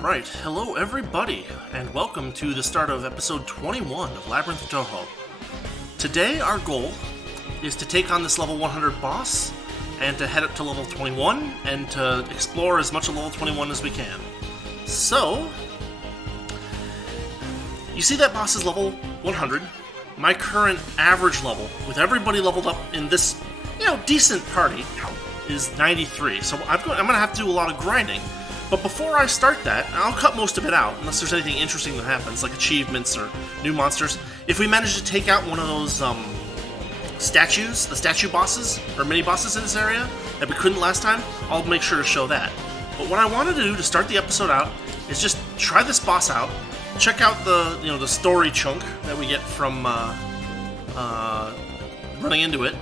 Alright, hello everybody, and welcome to the start of episode 21 of Labyrinth Touhou. Today our goal is to take on this level 100 boss, and to head up to level 21, and to explore as much of level 21 as we can. So, you see that boss is level 100. My current average level, with everybody leveled up in this, decent party, is 93. So I'm going to have to do a lot of grinding. But before I start that, I'll cut most of it out, unless there's anything interesting that happens, like achievements or new monsters. If we manage to take out one of those statues, the statue bosses, or mini-bosses in this area, that we couldn't last time, I'll make sure to show that. But what I wanted to do to start the episode out is just try this boss out, check out the story chunk that we get from running into it,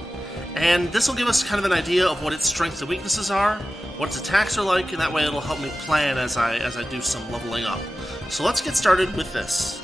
and this will give us kind of an idea of what its strengths and weaknesses are, what its attacks are like, and that way it'll help me plan as I do some leveling up. So let's get started with this.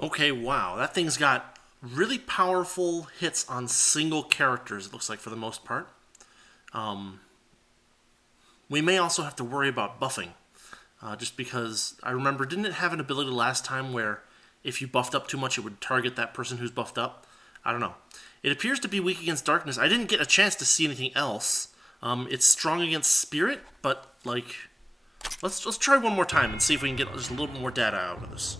Okay, wow, that thing's got really powerful hits on single characters, it looks like, for the most part. We may also have to worry about buffing, just because I remember, didn't it have an ability last time where if you buffed up too much, it would target that person who's buffed up? I don't know. It appears to be weak against darkness. I didn't get a chance to see anything else. It's strong against spirit, but, like, let's try one more time and see if we can get just a little bit more data out of this.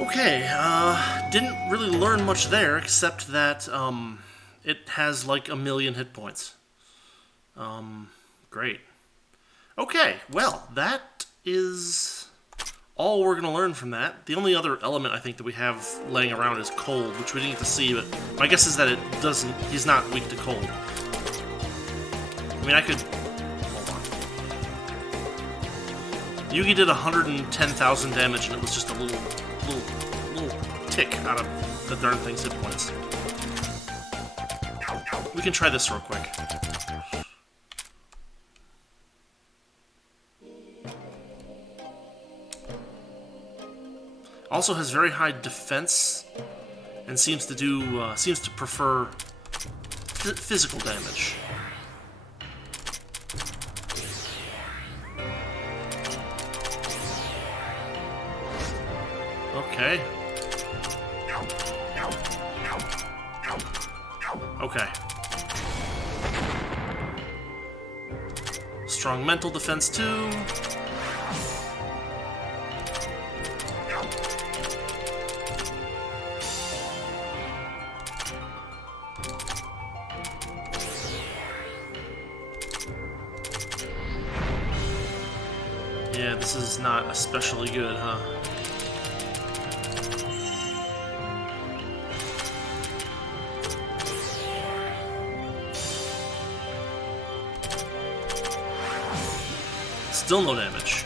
Okay, didn't really learn much there, except that, it has like 1,000,000 hit points. Great. Okay, well, that is all we're going to learn from that. The only other element I think that we have laying around is cold, which we didn't get to see, but my guess is that he's not weak to cold. I mean, I could... Hold on. Yugi did 110,000 damage, and it was just a little tick out of the darn thing's hit points. We can try this real quick. Also has very high defense, and seems to prefer physical damage. Okay. Okay. Strong mental defense too. Yeah, this is not especially good, huh? Still no damage.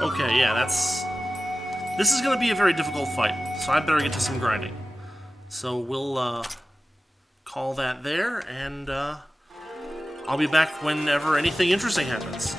Okay, yeah, this is going to be a very difficult fight, so I better get to some grinding. So we'll call that there, and I'll be back whenever anything interesting happens.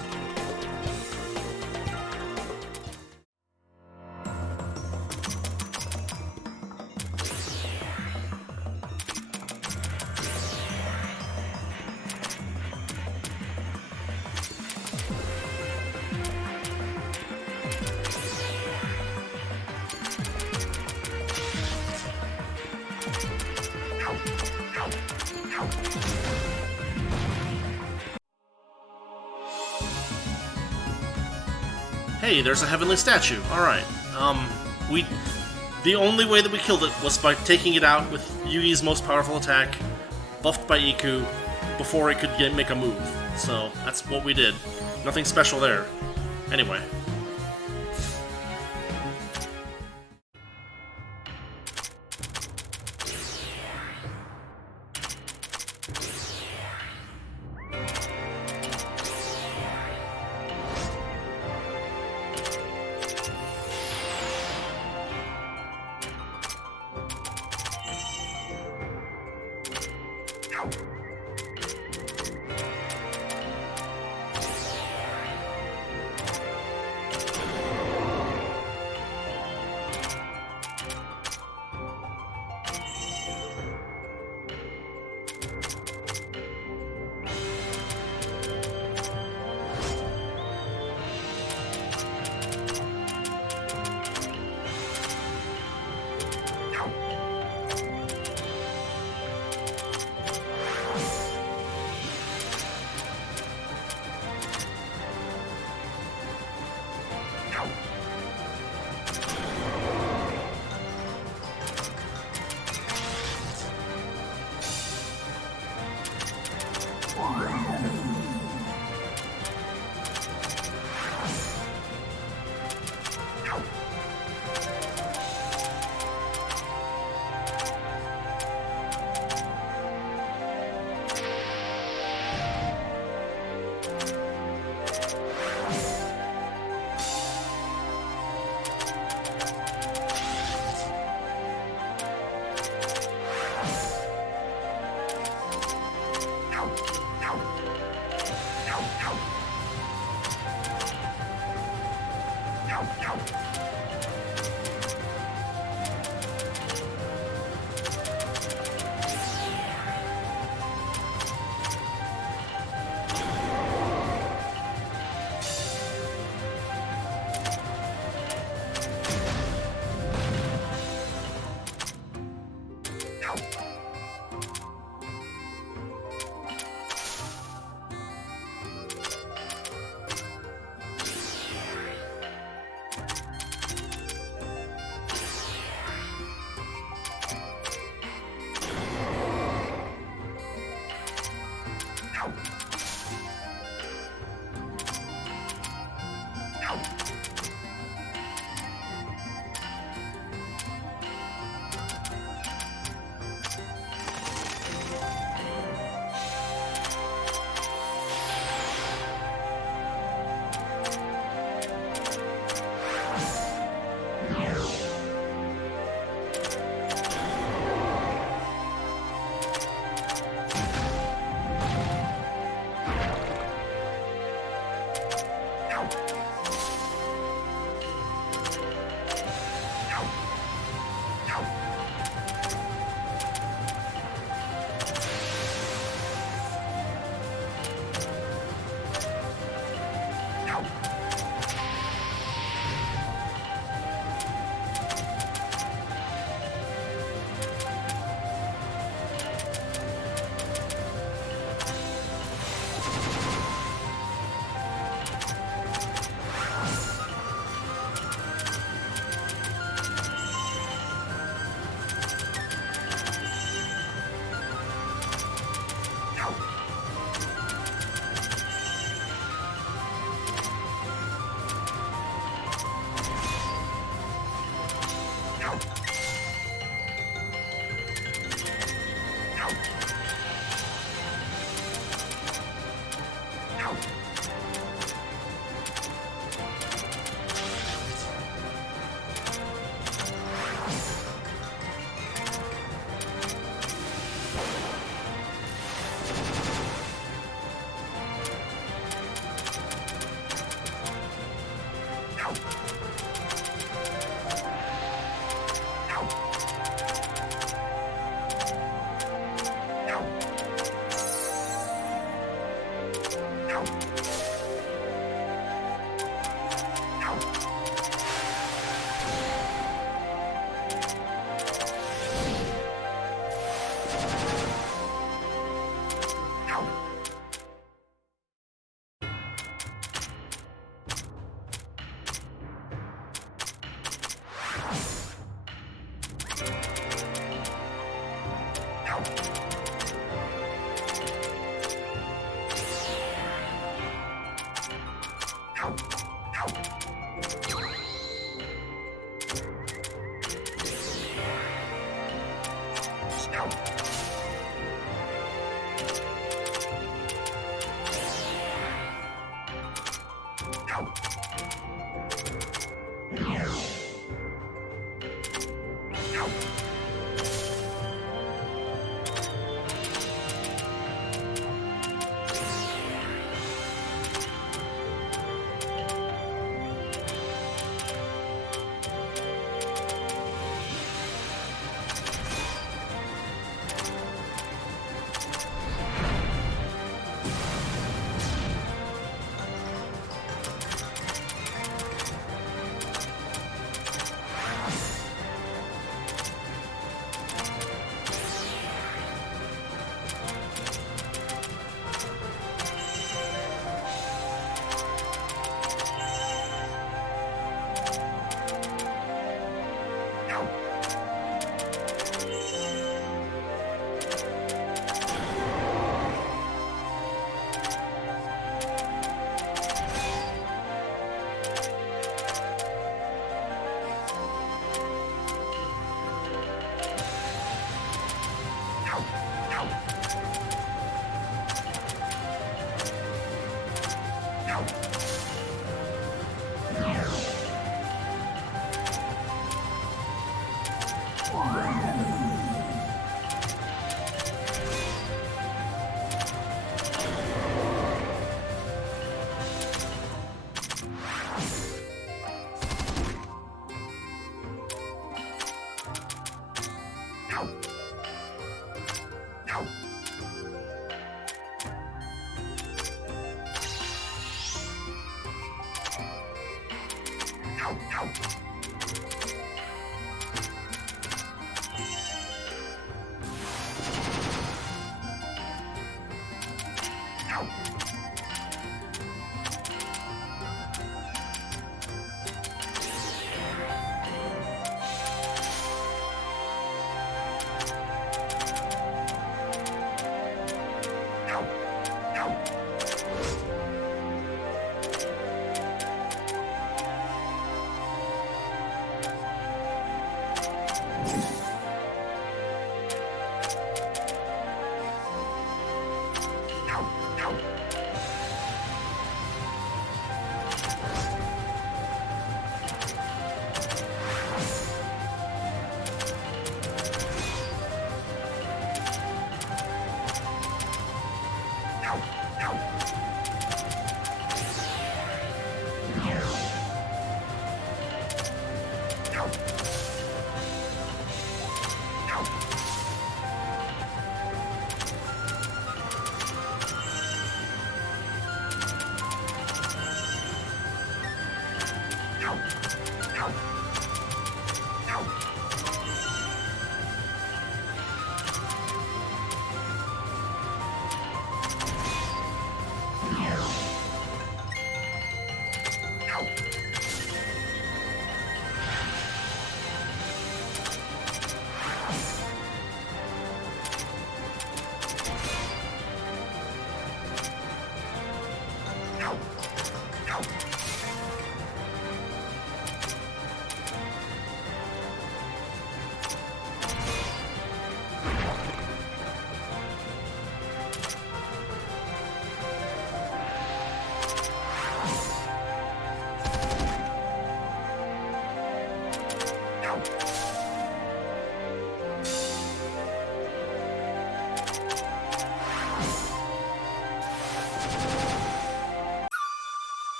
Hey, there's a heavenly statue. Alright. The only way that we killed it was by taking it out with Yugi's most powerful attack, buffed by Iku, before it could make a move. So, that's what we did. Nothing special there. Anyway.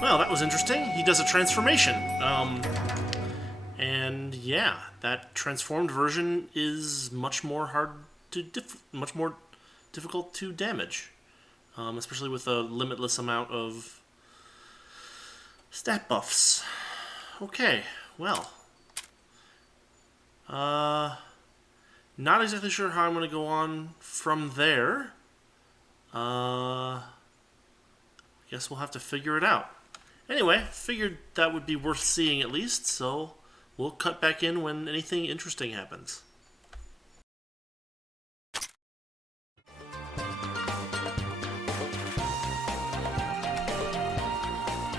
Well, that was interesting. He does a transformation. And yeah, that transformed version is much more difficult to damage, especially with a limitless amount of stat buffs. Okay, well, not exactly sure how I'm going to go on from there. Guess we'll have to figure it out. Anyway, figured that would be worth seeing at least, so we'll cut back in when anything interesting happens.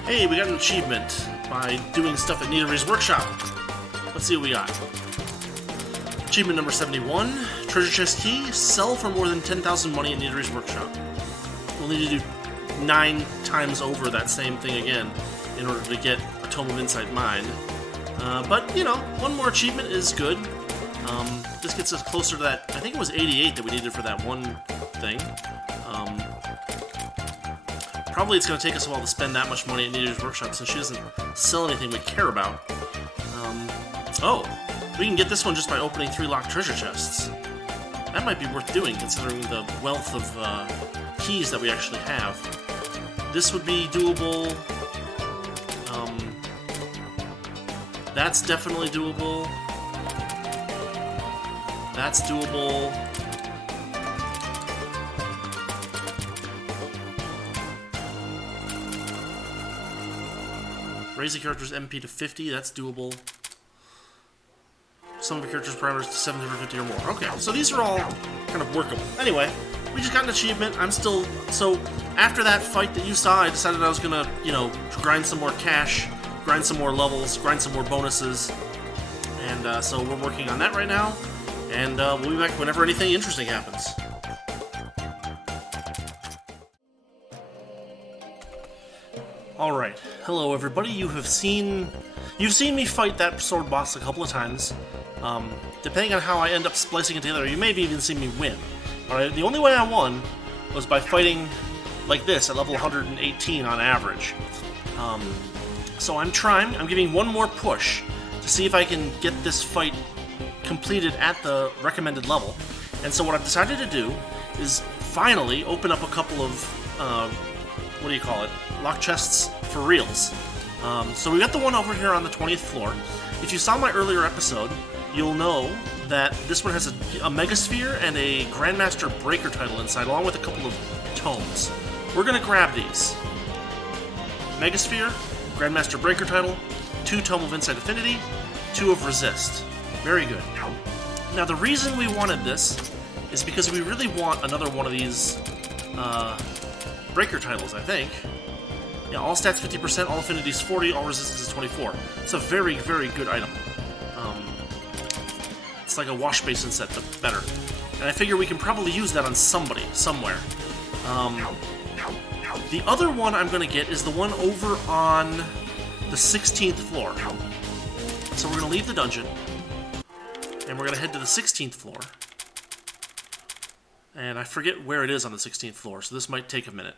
Hey, we got an achievement by doing stuff at Nidori's workshop. Let's see what we got. Achievement number 71, treasure chest key, sell for more than 10,000 money at Nidori's workshop. We'll need to do 9 times over that same thing again in order to get a Tome of Insight Mind. But, you know, one more achievement is good. This gets us closer to that. I think it was 88 that we needed for that one thing. Probably it's going to take us a while to spend that much money at Nidori's workshop since she doesn't sell anything we care about. Oh, we can get this one just by opening 3 locked treasure chests. That might be worth doing considering the wealth of keys that we actually have. This would be doable. That's definitely doable. That's doable. Raise the character's MP to 50, that's doable. Some of the character's parameters to 750 or more. Okay, so these are all kind of workable. Anyway, we just got an achievement. So after that fight that you saw, I decided I was gonna, you know, grind some more cash, grind some more levels, grind some more bonuses. And so we're working on that right now. And we'll be back whenever anything interesting happens. Alright, hello everybody. You've seen me fight that sword boss a couple of times. Depending on how I end up splicing it together, you may have even seen me win. Alright, the only way I won was by fighting like this at level 118 on average. So I'm giving one more push to see if I can get this fight completed at the recommended level. And so what I've decided to do is finally open up a couple of, lock chests for reals. So we got the one over here on the 20th floor. If you saw my earlier episode, you'll know that this one has a Megasphere and a Grandmaster Breaker title inside, along with a couple of tomes. We're going to grab these. Megasphere, Grandmaster Breaker title, 2 Tome of Insight Affinity, 2 of Resist. Very good. Now, the reason we wanted this is because we really want another one of these Breaker titles, I think. Yeah, all stats 50%, all affinities 40, all resistance is 24. It's a very, very good item. It's like a wash basin set, but better. And I figure we can probably use that on somebody, somewhere. The other one I'm going to get is the one over on the 16th floor. So we're going to leave the dungeon, and we're going to head to the 16th floor. And I forget where it is on the 16th floor, so this might take a minute.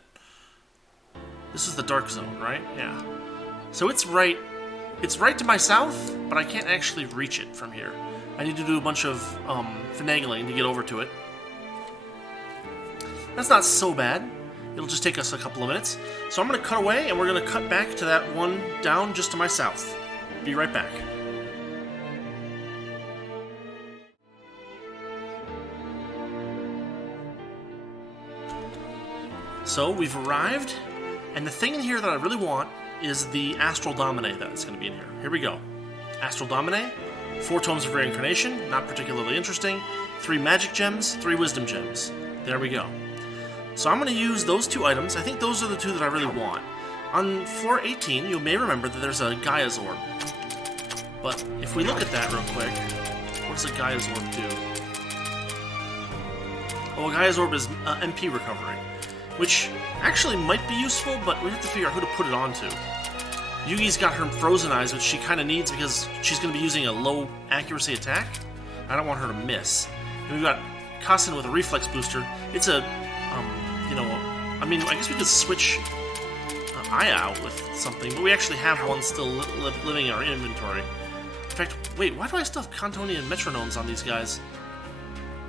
This is the dark zone, right? Yeah. So it's right to my south, but I can't actually reach it from here. I need to do a bunch of finagling to get over to it. That's not so bad. It'll just take us a couple of minutes. So I'm going to cut away, and we're going to cut back to that one down just to my south. Be right back. So we've arrived, and the thing in here that I really want is the Astral Domine that's going to be in here. Here we go. Astral Domine, 4 Tomes of Reincarnation, not particularly interesting, 3 Magic Gems, 3 Wisdom Gems. There we go. So I'm going to use those 2 items. I think those are the 2 that I really want. On floor 18, you may remember that there's a Gaia's Orb. But if we look at that real quick, what does a Gaia's Orb do? Oh, a Gaia's Orb is MP recovery, which actually might be useful, but we have to figure out who to put it onto. Yugi's got her Frozen Eyes, which she kind of needs because she's going to be using a low accuracy attack. I don't want her to miss. And we've got Kassen with a Reflex Booster. It's a, I mean, I guess we could switch Aya out with something, but we actually have one still living in our inventory. In fact, wait, why do I still have Cantonian Metronomes on these guys?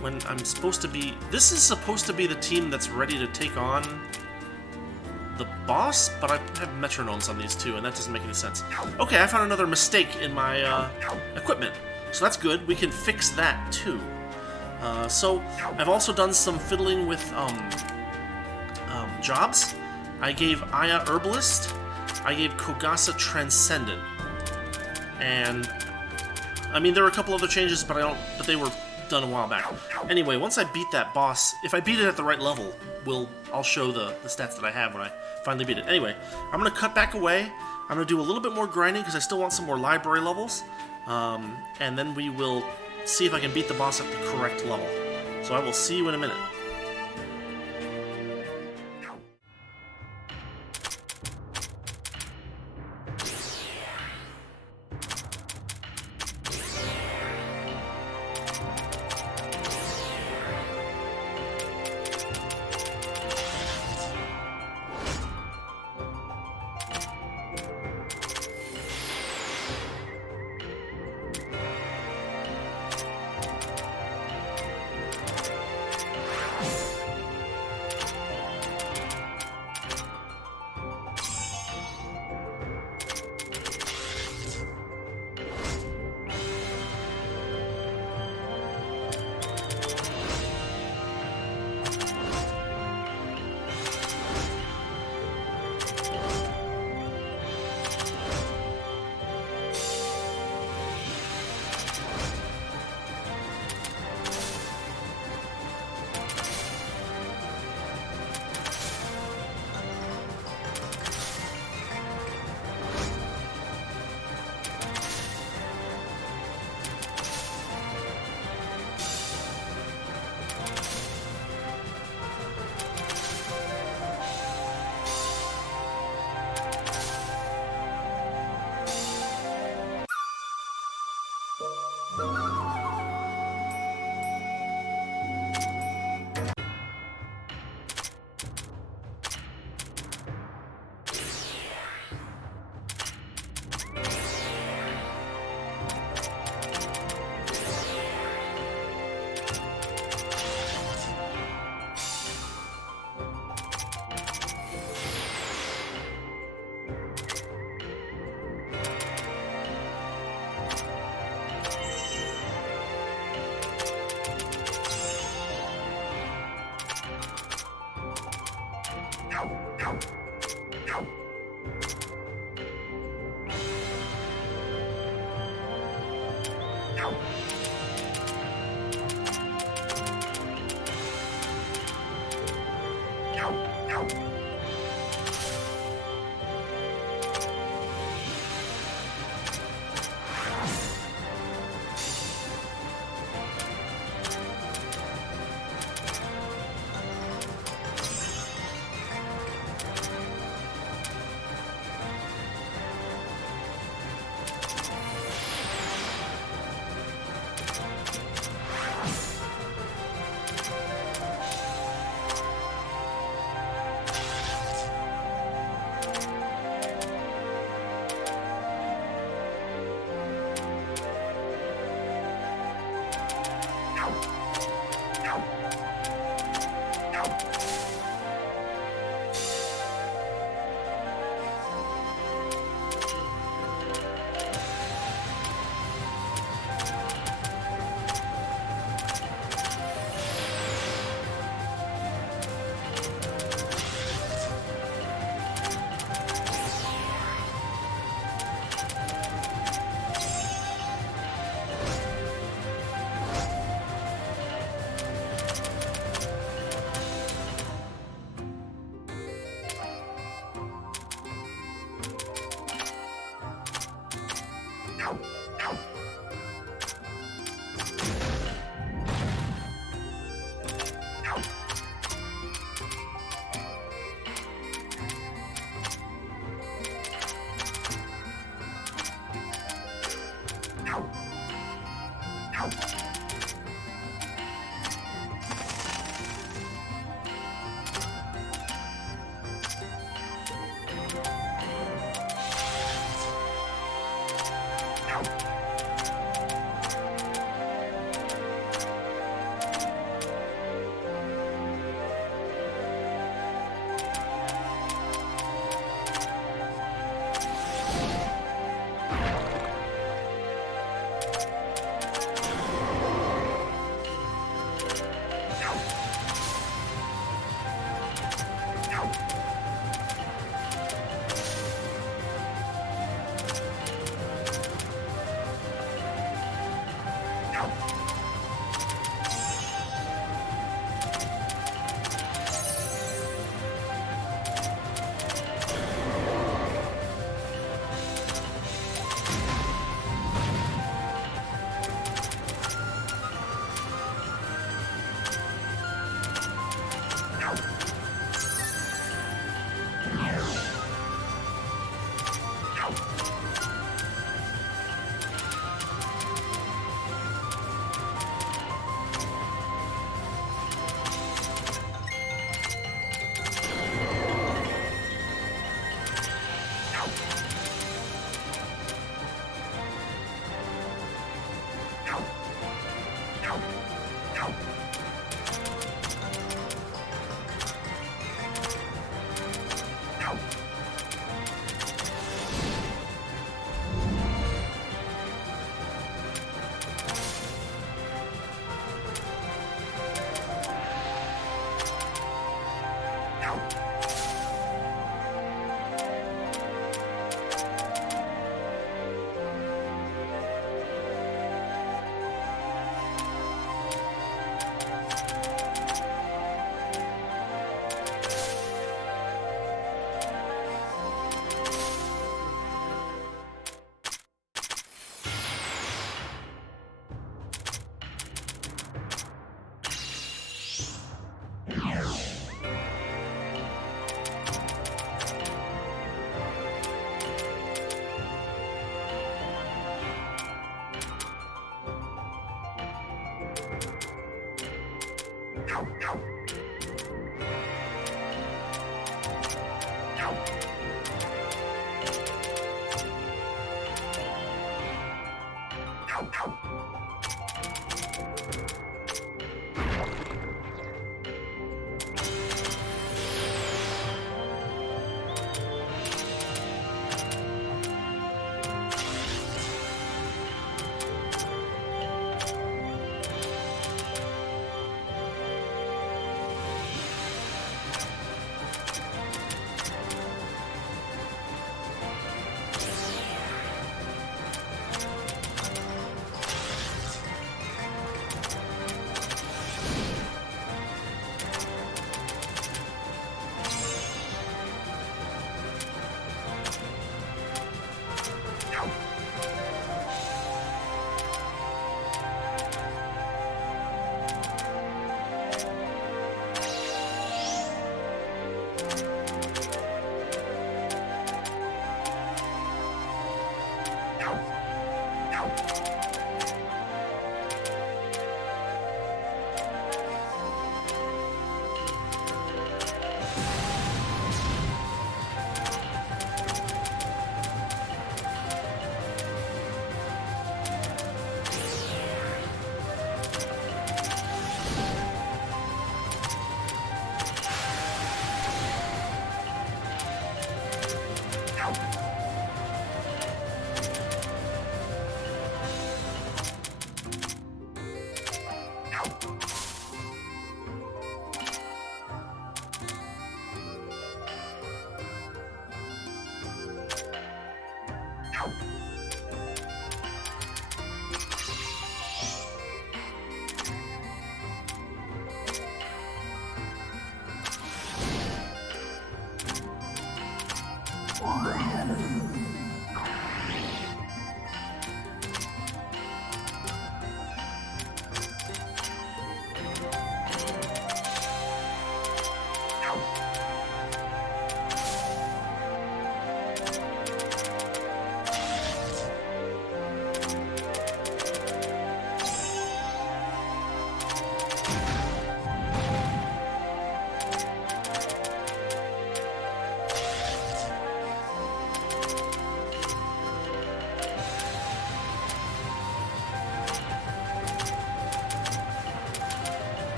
When I'm supposed to be... This is supposed to be the team that's ready to take on the boss, but I have Metronomes on these 2, and that doesn't make any sense. Okay, I found another mistake in my equipment, so that's good. We can fix that, too. So, I've also done some fiddling with jobs. I gave Aya Herbalist, I gave Kogasa Transcendent, and... I mean, there were a couple other changes, but they were done a while back. Anyway, once I beat that boss, if I beat it at the right level, I'll show the stats that I have when I finally beat it. Anyway, I'm going to cut back away. I'm going to do a little bit more grinding because I still want some more library levels. And then we will see if I can beat the boss at the correct level. So I will see you in a minute.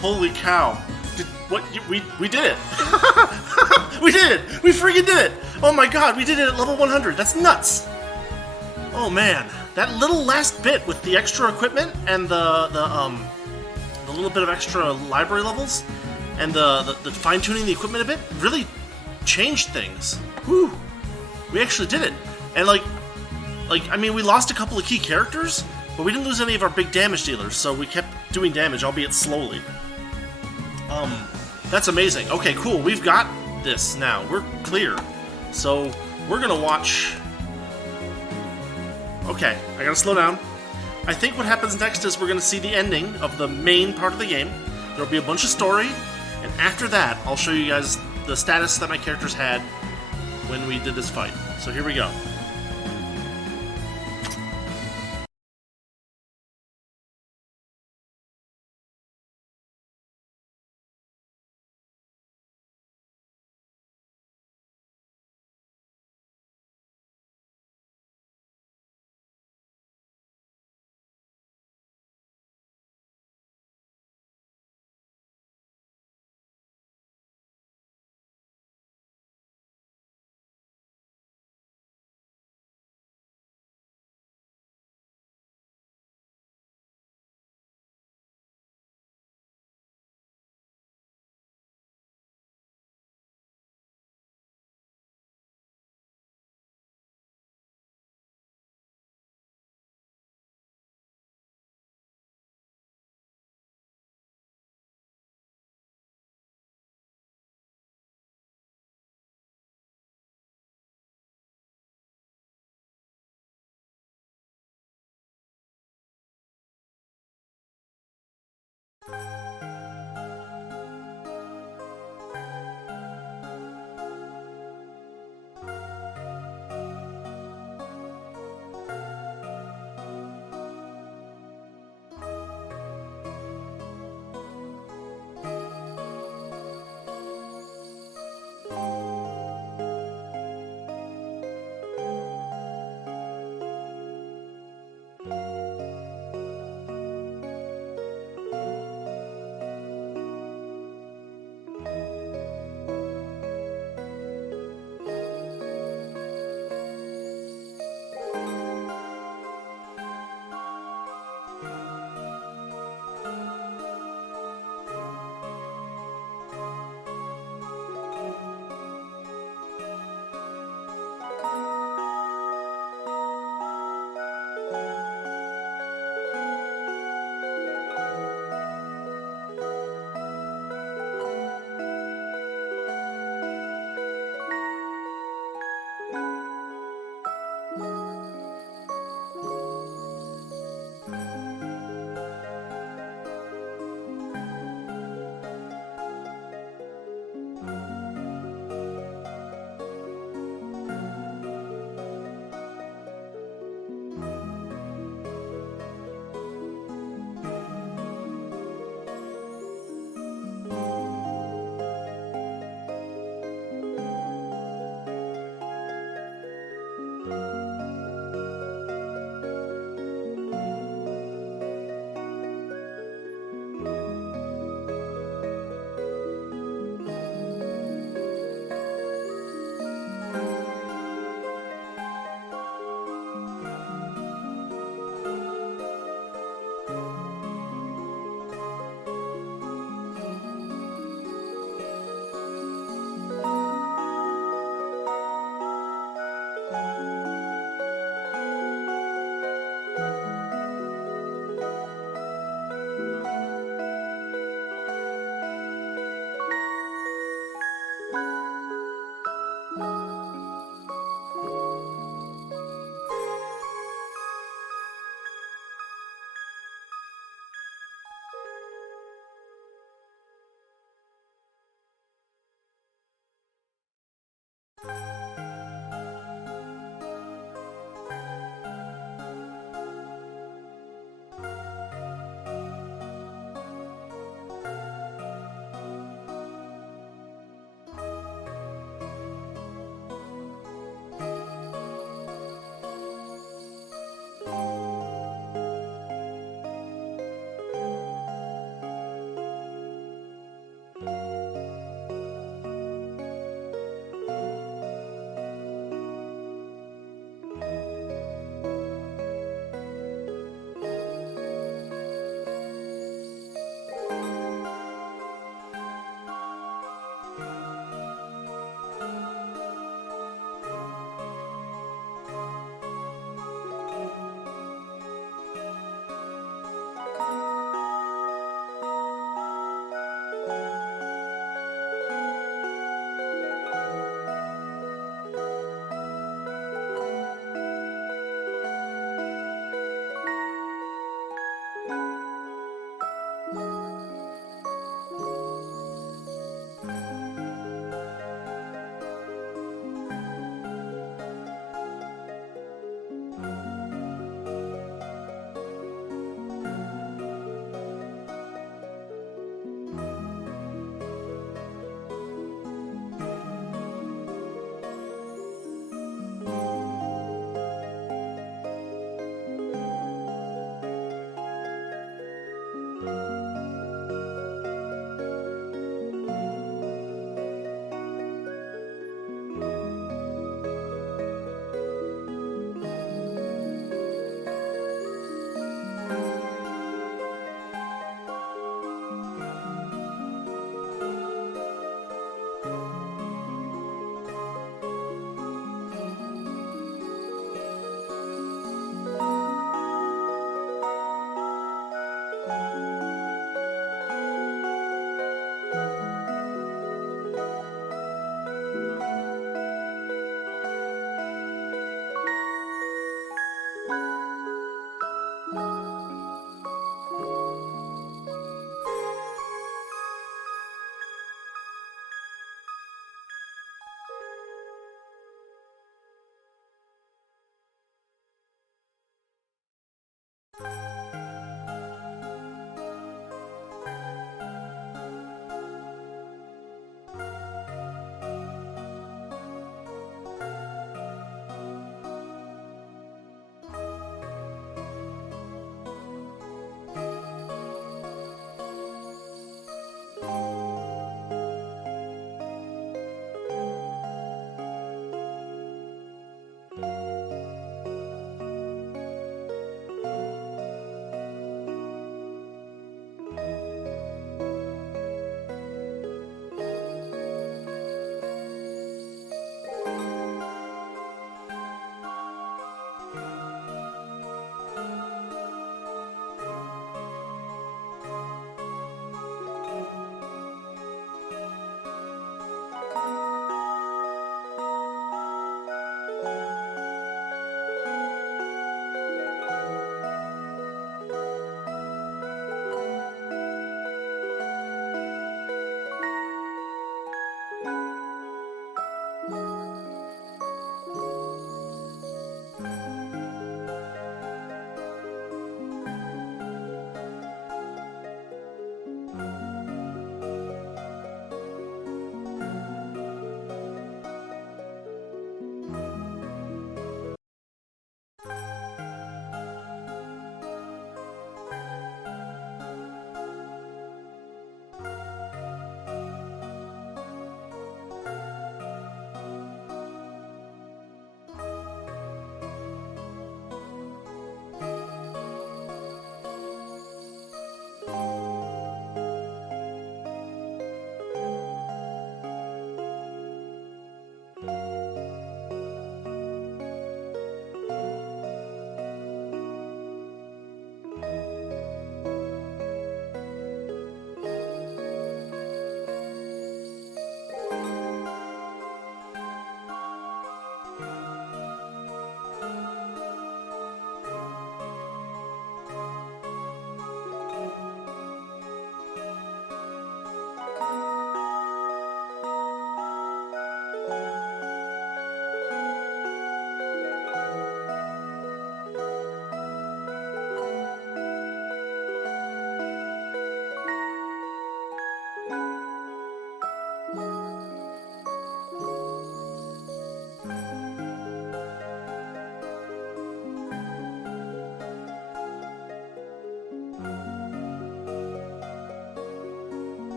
Holy cow! We did it! We did it! We freaking did it! Oh my god, we did it at level 100. That's nuts! Oh man, that little last bit with the extra equipment and the little bit of extra library levels and the fine tuning the equipment a bit really changed things. Whew! We actually did it, and I mean, we lost a couple of key characters, but we didn't lose any of our big damage dealers, so we kept doing damage, albeit slowly. That's amazing. Okay, cool. We've got this now. We're clear. So, we're gonna watch... Okay, I gotta slow down. I think what happens next is we're gonna see the ending of the main part of the game. There'll be a bunch of story, and after that, I'll show you guys the status that my characters had when we did this fight. So here we go.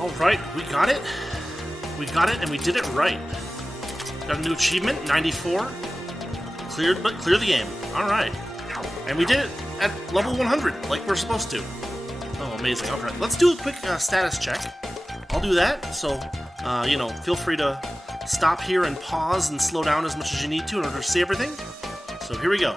Alright, we got it. We got it, and we did it right. Got a new achievement, 94. Clear the game. Alright. And we did it at level 100, like we're supposed to. Oh, amazing. Alright, let's do a quick status check. I'll do that, so, you know, feel free to stop here and pause and slow down as much as you need to in order to see everything. So here we go.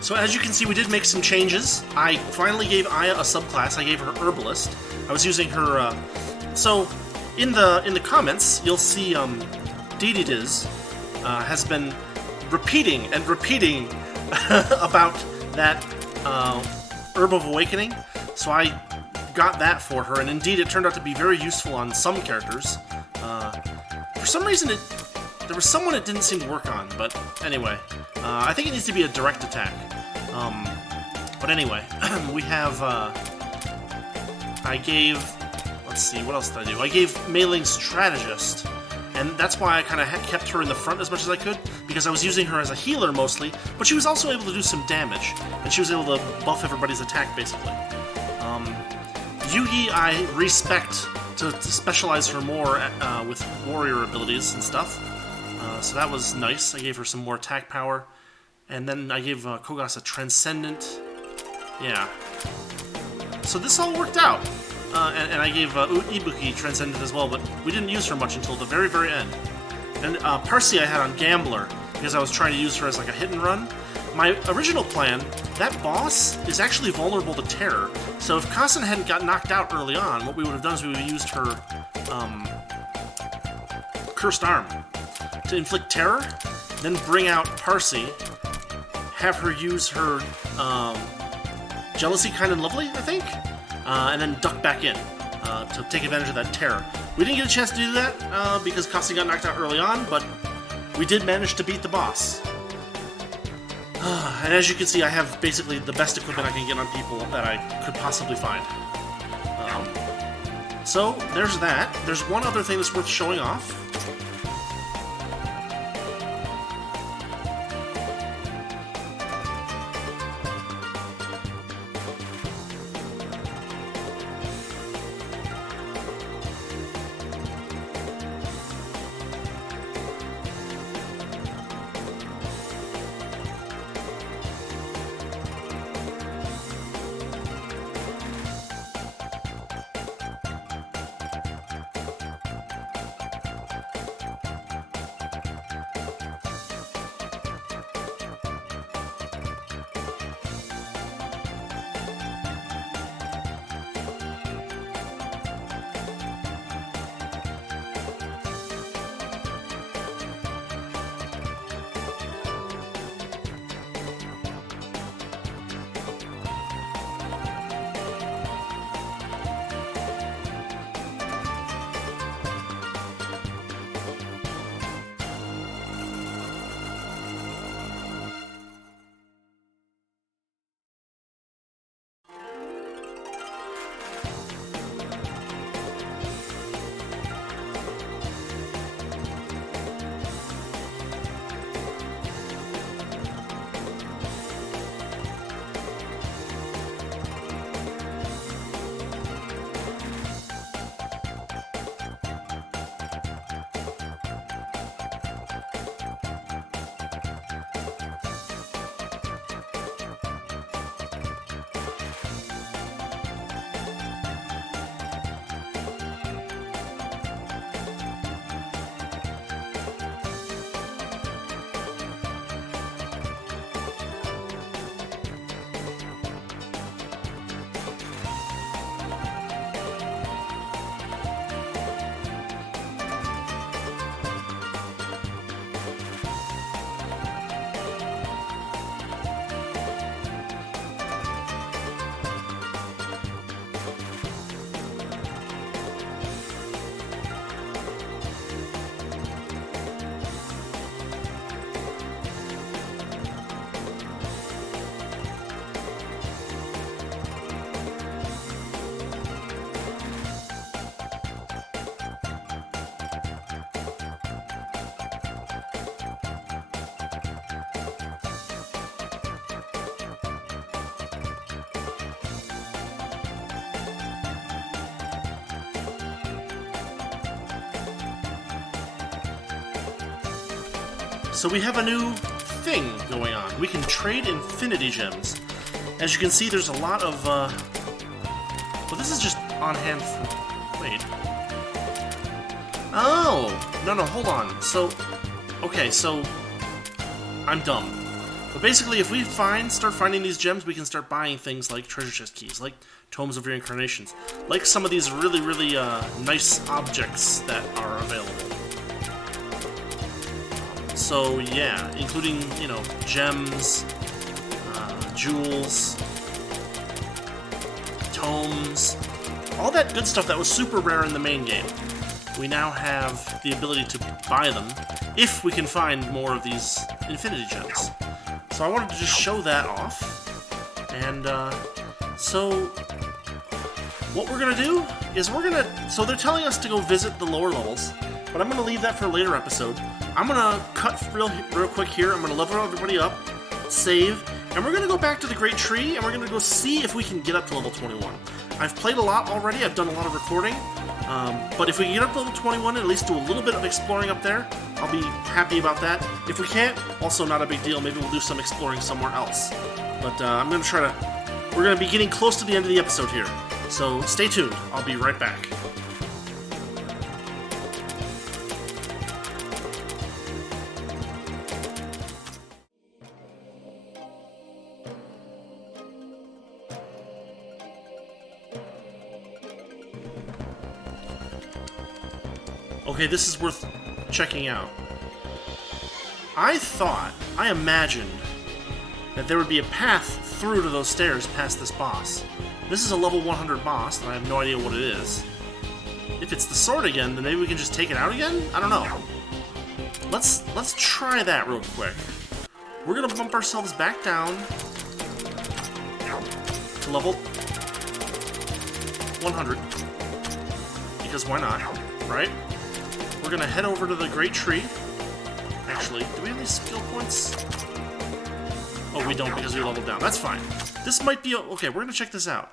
So as you can see, we did make some changes. I finally gave Aya a subclass. I gave her Herbalist. I was using her. So in the comments, you'll see Dididiz has been repeating and repeating about that Herb of Awakening. So I got that for her, and indeed it turned out to be very useful on some characters. For some reason, there was someone it didn't seem to work on, but anyway. I think it needs to be a direct attack. But anyway, we have, I gave, let's see, what else did I do? I gave Mei Ling Strategist, and that's why I kind of kept her in the front as much as I could, because I was using her as a healer mostly, but she was also able to do some damage, and she was able to buff everybody's attack, basically. Yugi, I respect to specialize her more with warrior abilities and stuff. So that was nice. I gave her some more attack power. And then I gave Kogas a Transcendent. Yeah. So this all worked out. And I gave Ibuki Transcendent as well, but we didn't use her much until the very, very end. And Percy I had on Gambler, because I was trying to use her as like a hit and run. My original plan, that boss is actually vulnerable to terror. So if Kassen hadn't got knocked out early on, what we would have done is we would have used her Cursed Arm to inflict terror, then bring out Parsi, have her use her Jealousy Kind and Lovely, I think, and then duck back in to take advantage of that terror. We didn't get a chance to do that because Kasi got knocked out early on, but we did manage to beat the boss. And as you can see, I have basically the best equipment I can get on people that I could possibly find. So there's that. There's one other thing that's worth showing off. So we have a new thing going on. We can trade infinity gems. As you can see, there's a lot of, well, this is just on-hand... Wait. Oh! No, hold on. So, okay, so... I'm dumb. But basically, if we start finding these gems, we can start buying things like treasure chest keys, like Tomes of Reincarnations, like some of these really, really nice objects that are available. So yeah, including, you know, gems, jewels, tomes, all that good stuff that was super rare in the main game. We now have the ability to buy them if we can find more of these infinity gems. So I wanted to just show that off, and so what we're gonna do is so they're telling us to go visit the lower levels, but I'm gonna leave that for a later episode. I'm gonna cut real quick here. I'm gonna level everybody up, save, and we're gonna go back to the Great Tree, and we're gonna go see if we can get up to level 21. I've played a lot already. I've done a lot of recording. But if we can get up to level 21 and at least do a little bit of exploring up there, I'll be happy about that. If we can't, also not a big deal. Maybe we'll do some exploring somewhere else. But I'm going to try to... We're going to be getting close to the end of the episode here. So stay tuned. I'll be right back. Okay, this is worth checking out. I imagined that there would be a path through to those stairs past this boss. This is a level 100 boss, and I have no idea what it is. If it's the sword again, then maybe we can just take it out again? I don't know. Let's try that real quick. We're gonna bump ourselves back down to level 100. Because why not, right? We're gonna head over to the Great Tree. Actually, do we have any skill points? Oh, we don't because we leveled down. That's fine. This might be... Okay, we're gonna check this out.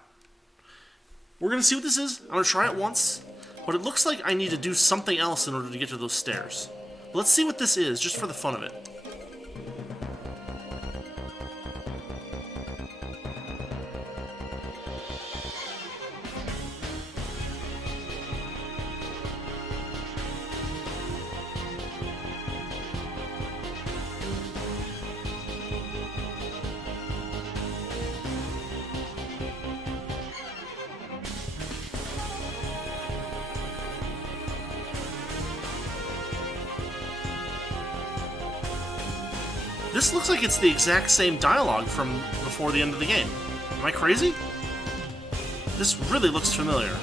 We're gonna see what this is. I'm gonna try it once. But it looks like I need to do something else in order to get to those stairs. But let's see what this is, just for the fun of it. This looks like it's the exact same dialogue from before the end of the game. Am I crazy? This really looks familiar.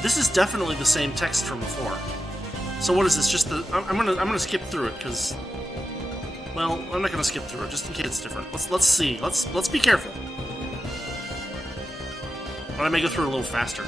This is definitely the same text from before. So what is this? Just the... I'm gonna skip through it because... Well, I'm not gonna skip through it just in case it's different. Let's see. Let's be careful. But I may go through it a little faster.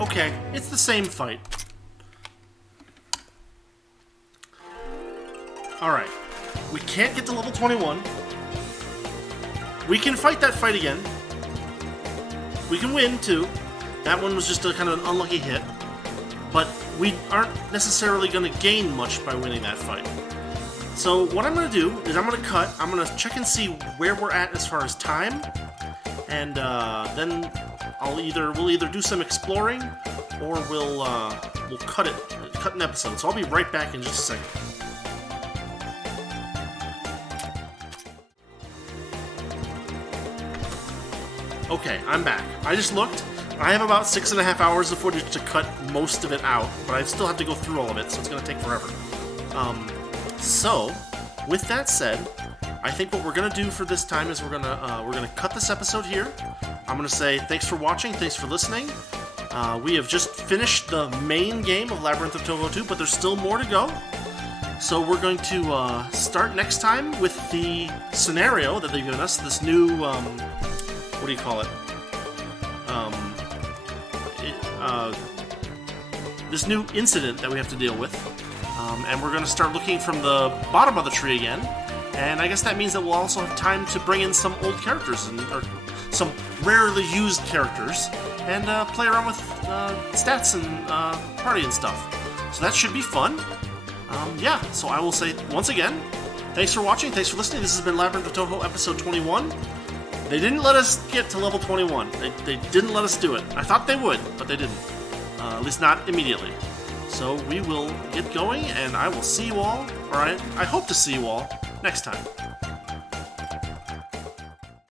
Okay, it's the same fight. Alright. We can't get to level 21. We can fight that fight again. We can win, too. That one was just a kind of an unlucky hit. But we aren't necessarily going to gain much by winning that fight. So what I'm going to do is I'm going to cut. I'm going to check and see where we're at as far as time. And then we'll either do some exploring or we'll cut an episode. So I'll be right back in just a second. Okay, I'm back. I just looked. I have about 6.5 hours of footage to cut most of it out, but I still have to go through all of it, so it's going to take forever. So, with that said, I think what we're going to do for this time is we're gonna cut this episode here. I'm going to say thanks for watching, thanks for listening. We have just finished the main game of Labyrinth of Touhou 2, but there's still more to go. So we're going to start next time with the scenario that they've given us, this new, what do you call it? This new incident that we have to deal with. And we're going to start looking from the bottom of the tree again. And I guess that means that we'll also have time to bring in some old characters, or some rarely used characters, and play around with stats and party and stuff. So that should be fun. Yeah, so I will say, once again, thanks for watching, thanks for listening. This has been Labyrinth of Touhou, episode 21. They didn't let us get to level 21. They didn't let us do it. I thought they would, but they didn't. At least not immediately. So we will get going, and I will see you all, or I hope to see you all, next time.